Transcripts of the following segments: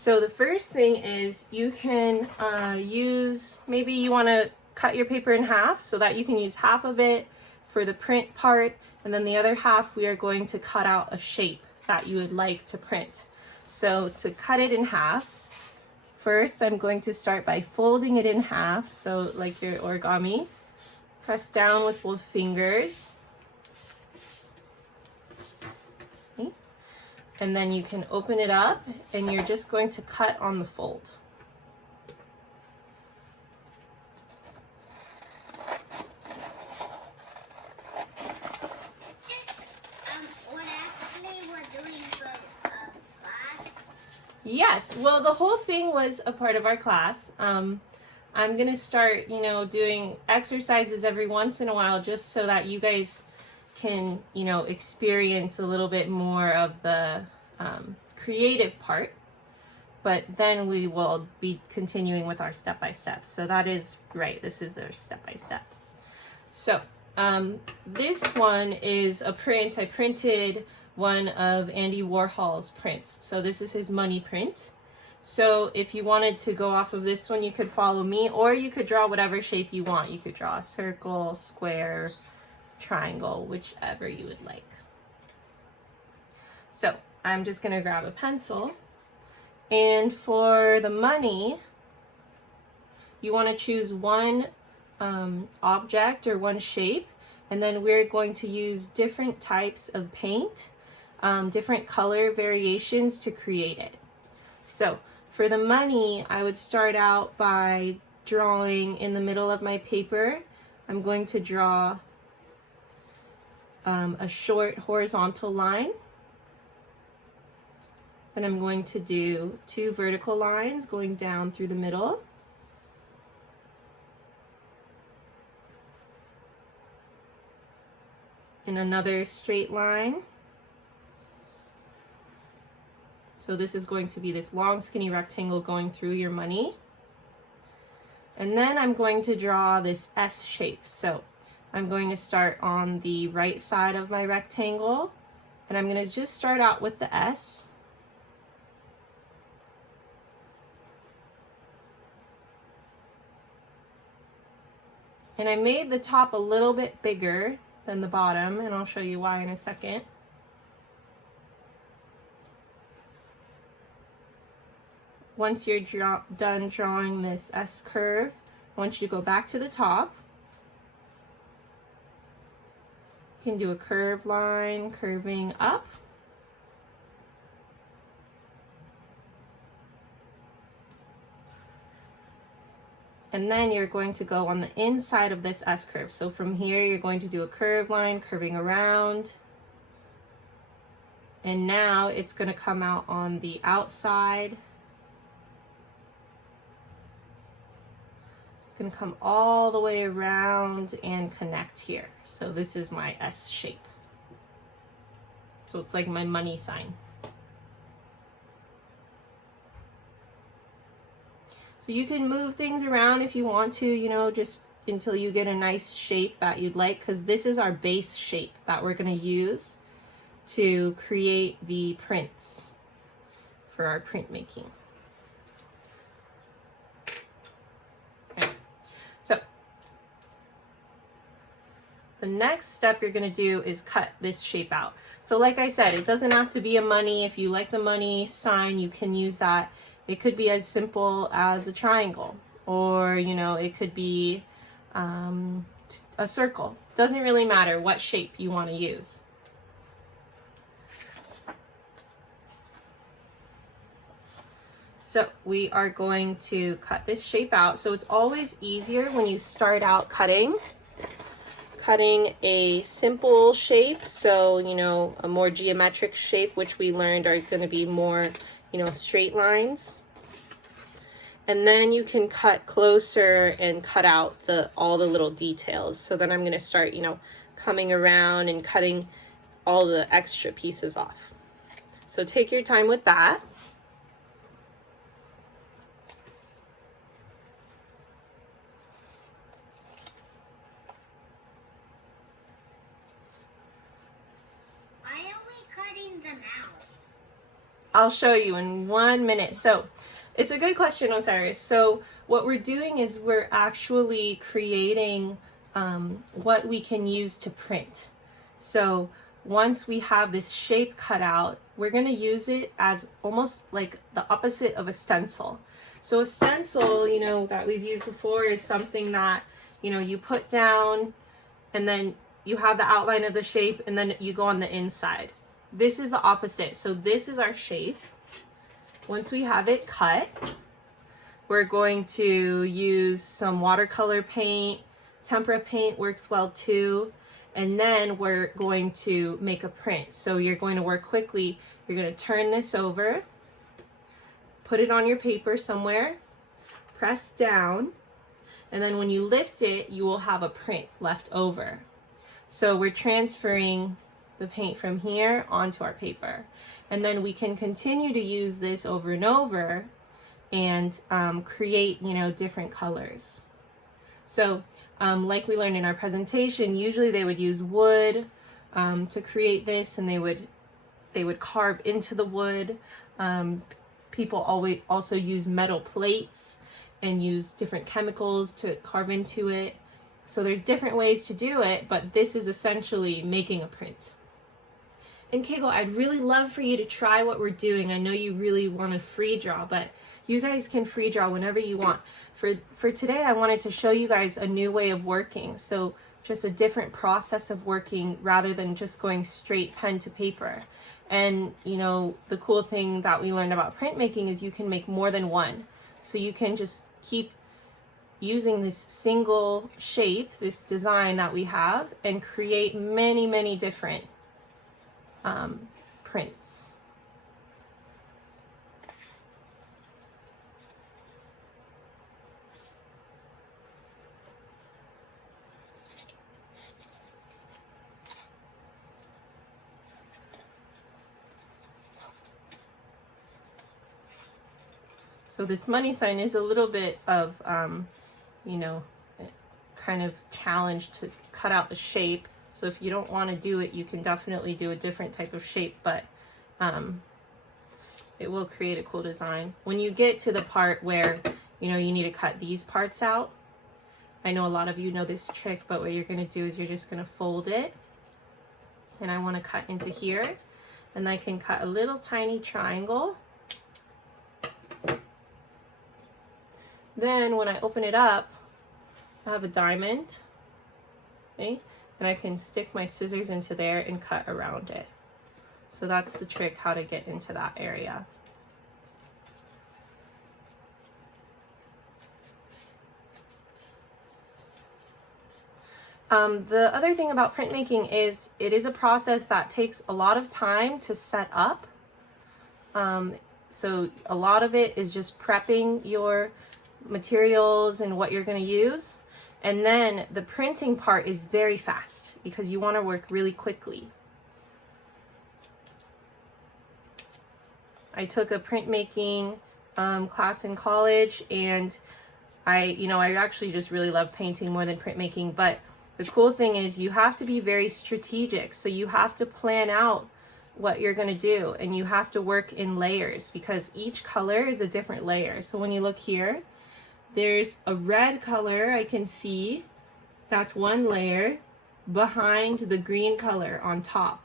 So the first thing is you can maybe you want to cut your paper in half so that you can use half of it for the print part, and then the other half we are going to cut out a shape that you would like to print. So to cut it in half, first I'm going to start by folding it in half, so like your origami. Press down with both fingers. Okay. And then you can open it up and you're just going to cut on the fold. Yes, well, the whole thing was a part of our class. I'm gonna start, doing exercises every once in a while just so that you guys can, experience a little bit more of the creative part. But then we will be continuing with our step-by-step. So that is right, this is their step-by-step. So this one is a print. I printed one of Andy Warhol's prints. So this is his money print. So if you wanted to go off of this one, you could follow me, or you could draw whatever shape you want. You could draw a circle, square, triangle, whichever you would like. So I'm just gonna grab a pencil, and for the money, you want to choose one object or one shape, and then we're going to use different types of paint, different color variations to create it. So for the money, I would start out by drawing in the middle of my paper. I'm going to draw a short horizontal line. Then I'm going to do 2 vertical lines going down through the middle. And another straight line. So this is going to be this long skinny rectangle going through your money. And then I'm going to draw this S shape. So I'm going to start on the right side of my rectangle, and I'm going to just start out with the S. And I made the top a little bit bigger than the bottom, and I'll show you why in a second. Once you're done drawing this S curve, I want you to go back to the top. You can do a curved line curving up. And then you're going to go on the inside of this S curve. So from here, you're going to do a curved line curving around. And now it's going to come out on the outside. It's going to come all the way around and connect here. So this is my S shape. So it's like my money sign. So you can move things around if you want to, just until you get a nice shape that you'd like, because this is our base shape that we're going to use to create the prints for our printmaking. Okay. So the next step you're going to do is cut this shape out. So like I said, it doesn't have to be a money. If you like the money sign, you can use that. It could be as simple as a triangle, or it could be a circle. Doesn't really matter what shape you want to use. So we are going to cut this shape out. So it's always easier when you start out cutting a simple shape. So, a more geometric shape, which we learned are going to be more, straight lines. And then you can cut closer and cut out all the little details. So then I'm going to start, coming around and cutting all the extra pieces off. So take your time with that. Why are we cutting them out? I'll show you in 1 minute. So it's a good question, Osiris. So what we're doing is we're actually creating what we can use to print. So once we have this shape cut out, we're going to use it as almost like the opposite of a stencil. So a stencil, you know, that we've used before is something that, you know, you put down and then you have the outline of the shape and then you go on the inside. This is the opposite. So this is our shape. Once we have it cut, we're going to use some watercolor paint. Tempera paint works well too. And then we're going to make a print. So you're going to work quickly. You're going to turn this over, put it on your paper somewhere, press down, and then when you lift it, you will have a print left over. So we're transferring the paint from here onto our paper. And then we can continue to use this over and over and create, you know, different colors. So like we learned in our presentation, usually they would use wood to create this, and they would carve into the wood. People always also use metal plates and use different chemicals to carve into it. So there's different ways to do it, but this is essentially making a print. And Kegel, I'd really love for you to try what we're doing. I know you really want to free draw, but you guys can free draw whenever you want. For today, I wanted to show you guys a new way of working. So just a different process of working rather than just going straight pen to paper. And you know, the cool thing that we learned about printmaking is you can make more than one. So you can just keep using this single shape, this design that we have, and create many, many different prints. So this money sign is a little bit of, you know, kind of challenge to cut out the shape. So if you don't want to do it, you can definitely do a different type of shape, but it will create a cool design. When you get to the part where, you know, you need to cut these parts out, I know a lot of you know this trick, but what you're going to do is you're just going to fold it. And I want to cut into here, and I can cut a little tiny triangle. Then when I open it up, I have a diamond, okay? And I can stick my scissors into there and cut around it. So that's the trick, how to get into that area. The other thing about printmaking is it is a process that takes a lot of time to set up. So a lot of it is just prepping your materials and what you're going to use. And then the printing part is very fast because you want to work really quickly. I took a printmaking class in college, and I actually just really love painting more than printmaking. But the cool thing is you have to be very strategic. So you have to plan out what you're going to do, and you have to work in layers because each color is a different layer. So when you look here, there's a red color I can see. That's one layer behind the green color on top.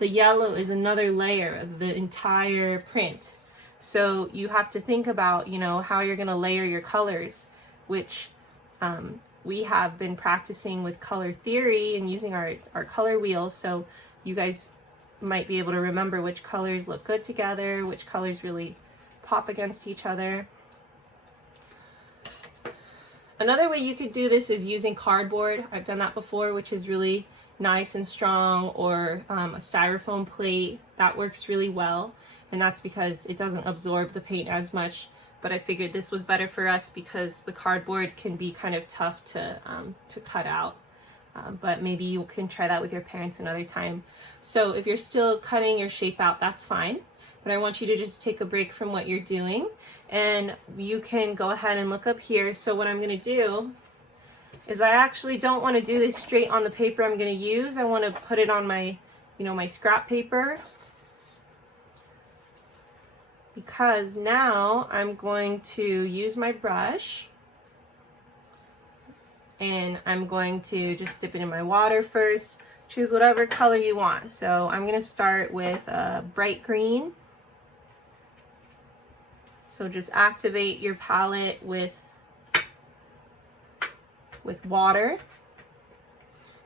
The yellow is another layer of the entire print. So you have to think about, you know, how you're going to layer your colors, which we have been practicing with color theory and using our color wheels. So you guys might be able to remember which colors look good together, which colors really pop against each other. Another way you could do this is using cardboard. I've done that before, which is really nice and strong, or a styrofoam plate. That works really well, and that's because it doesn't absorb the paint as much. But I figured this was better for us because the cardboard can be kind of tough to cut out. But maybe you can try that with your parents another time. So if you're still cutting your shape out, that's fine. But I want you to just take a break from what you're doing, and you can go ahead and look up here. So what I'm going to do is I actually don't want to do this straight on the paper I'm going to use. I want to put it on my, my scrap paper. because now I'm going to use my brush and I'm going to just dip it in my water first. Choose whatever color you want. So I'm going to start with a bright green. So just activate your palette with water.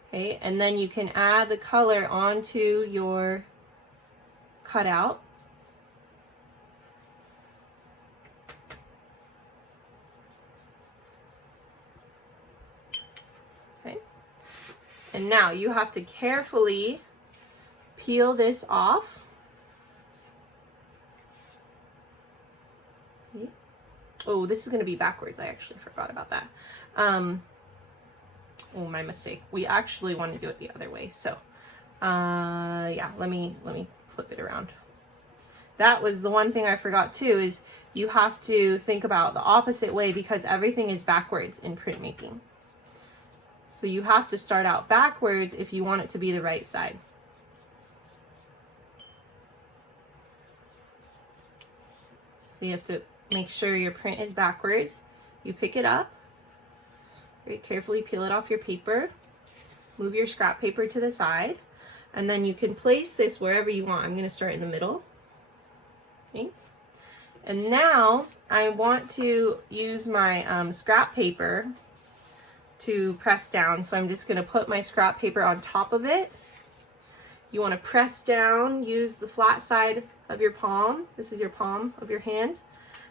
Okay, and then you can add the color onto your cutout. Okay, and now you have to carefully peel this off. Okay. Oh, this is going to be backwards. I actually forgot about that. Oh, my mistake. We actually want to do it the other way. So, yeah, let me flip it around. That was the one thing I forgot too, is you have to think about the opposite way because everything is backwards in printmaking. So you have to start out backwards if you want it to be the right side. So you have to make sure your print is backwards. You pick it up, very carefully peel it off your paper, move your scrap paper to the side, and then you can place this wherever you want. I'm going to start in the middle. Okay. And now I want to use my scrap paper to press down. So I'm just going to put my scrap paper on top of it. You want to press down, use the flat side of your palm. This is your palm of your hand.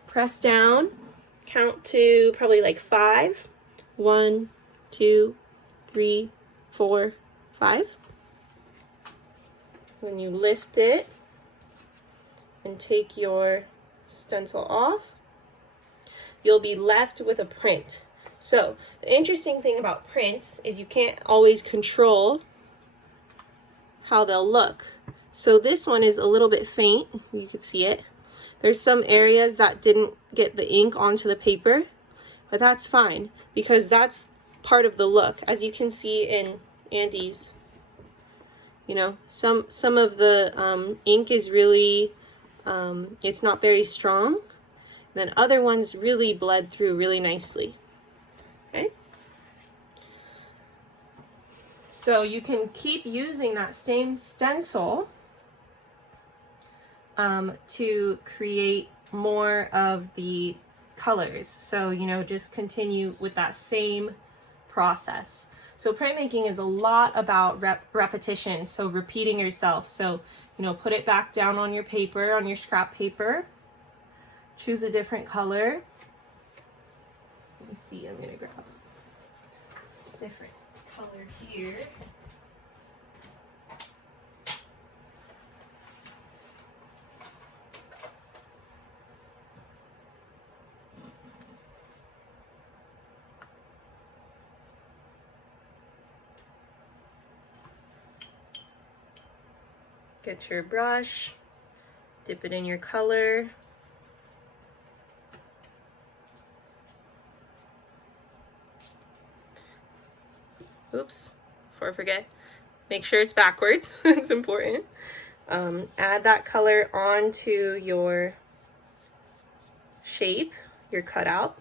Press down, count to probably like 5. 1, 2, 3, 4, 5. When you lift it and take your stencil off, you'll be left with a print. So the interesting thing about prints is you can't always control how they'll look. So this one is a little bit faint. You can see it. There's some areas that didn't get the ink onto the paper, but that's fine because that's part of the look. As you can see in Andy's, you know, some of the ink is really, it's not very strong. And then other ones really bled through really nicely. Okay. So you can keep using that same stencil to create more of the colors. So, you know, just continue with that same process. So printmaking is a lot about repetition, so repeating yourself. So, you know, put it back down on your paper, on your scrap paper. Choose a different color. Let me see, I'm going to grab a different color here. Get your brush, dip it in your color. Oops, before I forget, make sure it's backwards. It's important. Add that color onto your shape, your cutout.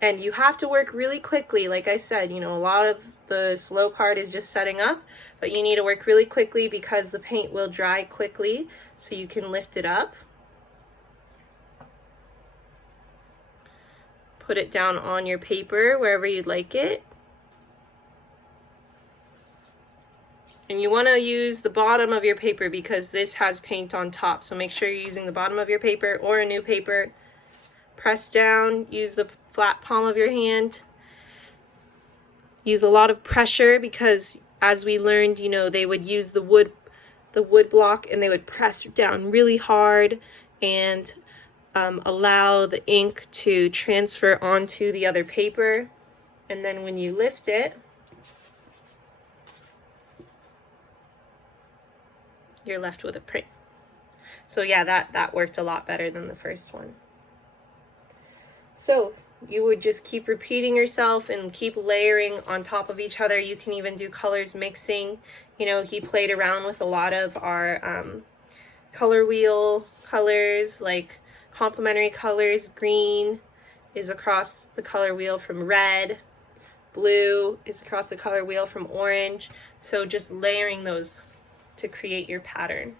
And you have to work really quickly. Like I said, you know, a lot of the slow part is just setting up, but you need to work really quickly because the paint will dry quickly, so you can lift it up. Put it down on your paper wherever you'd like it. And you want to use the bottom of your paper because this has paint on top. So make sure you're using the bottom of your paper or a new paper. Press down, use the flat palm of your hand. Use a lot of pressure because as we learned, you know, they would use the wood block and they would press down really hard and allow the ink to transfer onto the other paper. And then when you lift it, you're left with a print. So yeah, that worked a lot better than the first one. So you would just keep repeating yourself and keep layering on top of each other. You can even do colors mixing. You know, he played around with a lot of our color wheel colors, like complementary colors. Green is across the color wheel from red. Blue is across the color wheel from orange. So just layering those to create your pattern.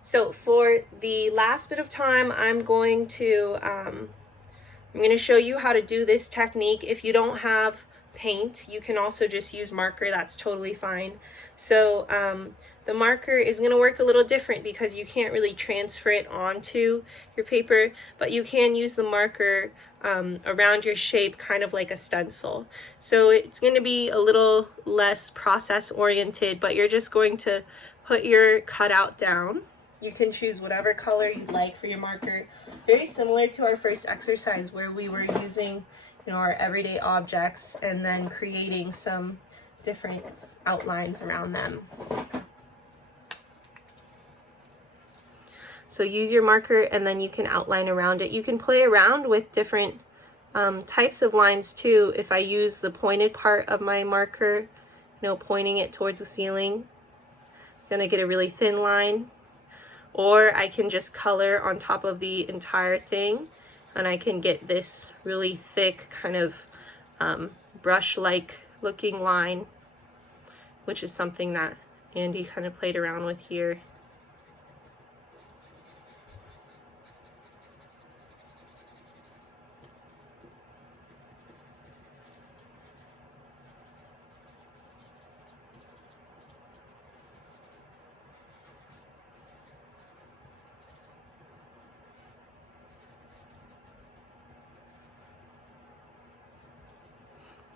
So for the last bit of time, I'm going to show you how to do this technique. If you don't have paint, you can also just use marker. That's totally fine. So the marker is going to work a little different because you can't really transfer it onto your paper, but you can use the marker around your shape, kind of like a stencil. So it's going to be a little less process oriented, but you're just going to put your cutout down. You can choose whatever color you'd like for your marker. Very similar to our first exercise where we were using, you know, our everyday objects and then creating some different outlines around them. So use your marker and then you can outline around it. You can play around with different types of lines too. If I use the pointed part of my marker, you know, pointing it towards the ceiling, I'm gonna get a really thin line. Or I can just color on top of the entire thing and I can get this really thick kind of brush-like looking line, which is something that Andy kind of played around with here.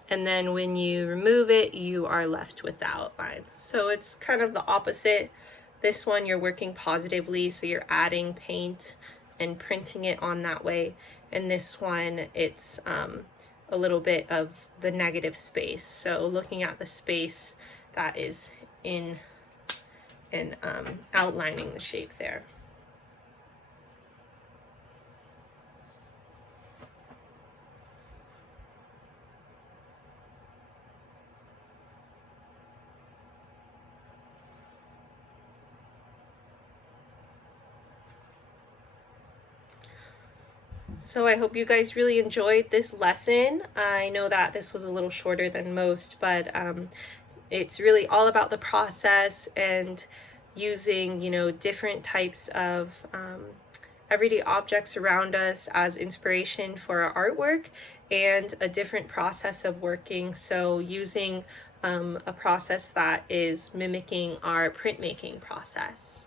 And then when you remove it, you are left with the outline. So it's kind of the opposite. This one you're working positively, so you're adding paint and printing it on that way. And this one, it's a little bit of the negative space. So looking at the space that is in and outlining the shape there. So I hope you guys really enjoyed this lesson. I know that this was a little shorter than most, but it's really all about the process and using, you know, different types of everyday objects around us as inspiration for our artwork and a different process of working. So using a process that is mimicking our printmaking process.